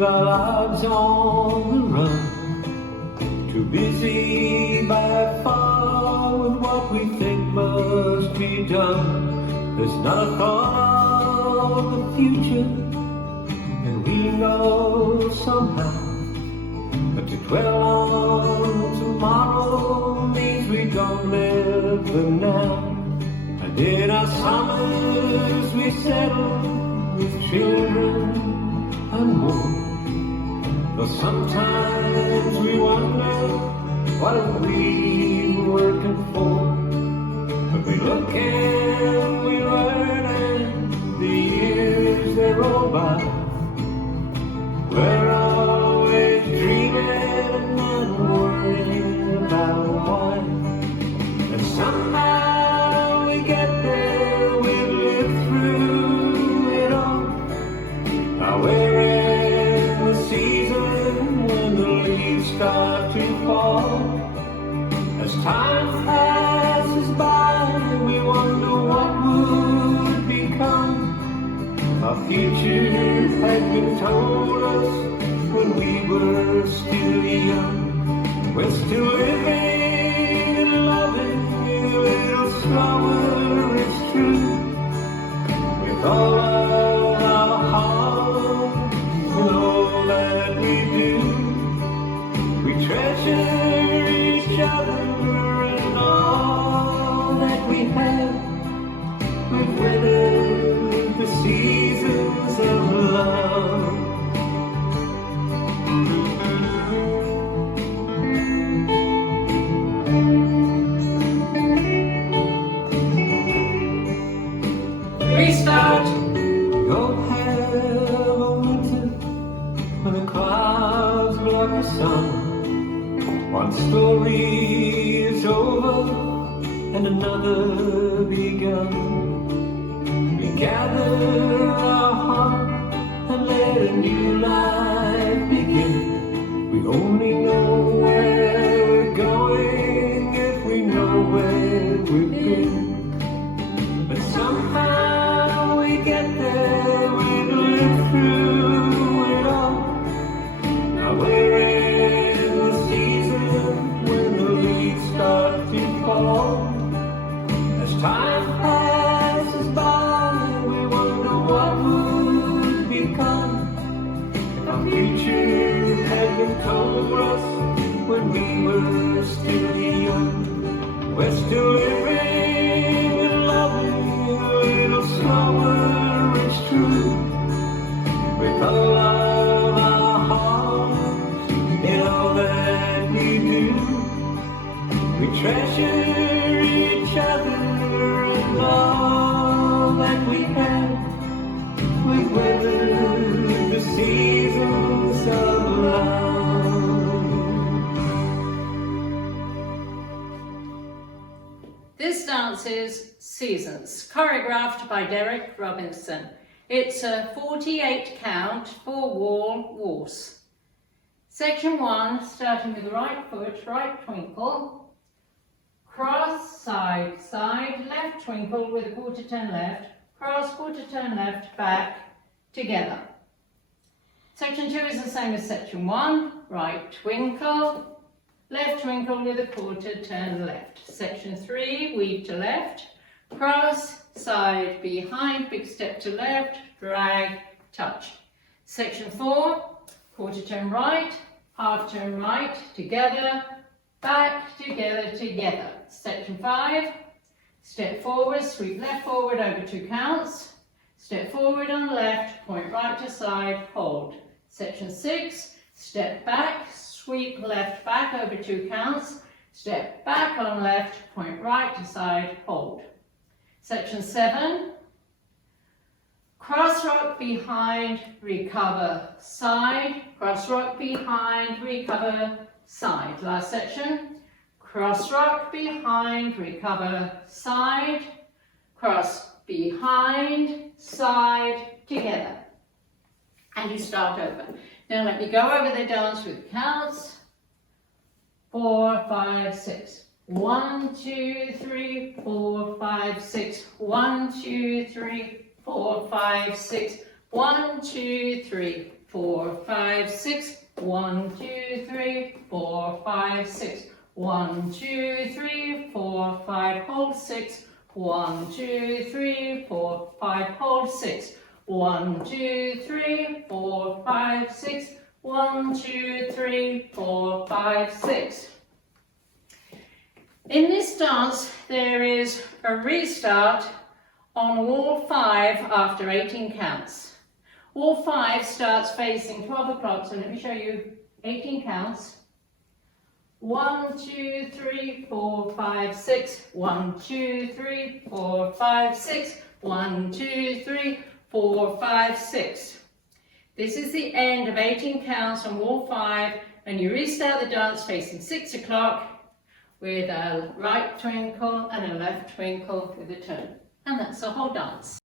live our lives on the run, too busy by far with what we think must be done. There's not a thought of the future, and we know somehow that to dwell on tomorrow means we don't live the now. And in our summers we settle with children and more. Though sometimes we wonder, what are we working for? But we look and we learn, and the years they roll by. We're always dreaming and worrying about why. And somehow we get there, we live through it all. Now we're in the season when the leaves start to fall. As time passes by, we wonder what would become. Our future had been told us when we were still young. We're still living and loving a little slower, it's true. With all of our heart and all that we do, we treasure each other and all that we have. We've weathered the seasons of love. Restart. You'll have a winter when the clouds block the sun. One story is over and another begun. We gather our heart and let a new life begin. We only know where we're going if we know where we've been. But somehow we get there, we live through it all. Now we're in the season when the leaves start to fall. As time passes by, we wonder what would become. Our future had been told us when we were still young. We're still living and loving a little slower, it's true. With all of our hearts in all that we do, we treasure each other and all that we have. We've weathered the seasons of love. This dance is Seasons, choreographed by Derek Robinson. It's a 48 count, 4-wall waltz. Section 1, starting with the right foot, right twinkle, cross, side, side, left twinkle with a quarter turn left, cross, quarter turn left, back, together. Section 2 is the same as section 1, right twinkle, left twinkle with a quarter turn left. Section 3, weave to left, cross, side, behind, big step to left, drag, touch. Section 4, quarter turn right, half turn right, together, back, together, together. Section 5, step forward, sweep left forward over 2 counts, step forward on left, point right to side, hold. Section 6, step back, sweep left back over 2 counts, step back on left, point right to side, hold. Section 7, cross rock behind, recover, side, cross rock behind, recover, side. Last section, cross rock behind, recover, side, cross behind, side, together. And you start over. Now let me go over the dance with counts. 4, 5, 6. 1, 2, 3, 4, 5, 6. 1, 2, 3, 4, 5, 6. 1, 2, 3, 4, 5, 6. 1, 2, 3, 4, 5, 6. 1, 2, 3, 4, 5, hold 6. 1, 2, 3, 4, 5, hold 6. 1, 2, 3, 4, 5, 6. 1, 2, 3, 4, 5, 6. In this dance, there is a restart on wall 5 after 18 counts. Wall 5 starts facing 12 o'clock, so let me show you 18 counts. 1, 2, 3, 4, 5, 6. 1, 2, 3, 4, 5, 6. 1, 2, 3, 4, 5, 6. This is the end of 18 counts on wall 5, and you restart the dance facing 6 o'clock with a right twinkle and a left twinkle with a turn. And that's the whole dance.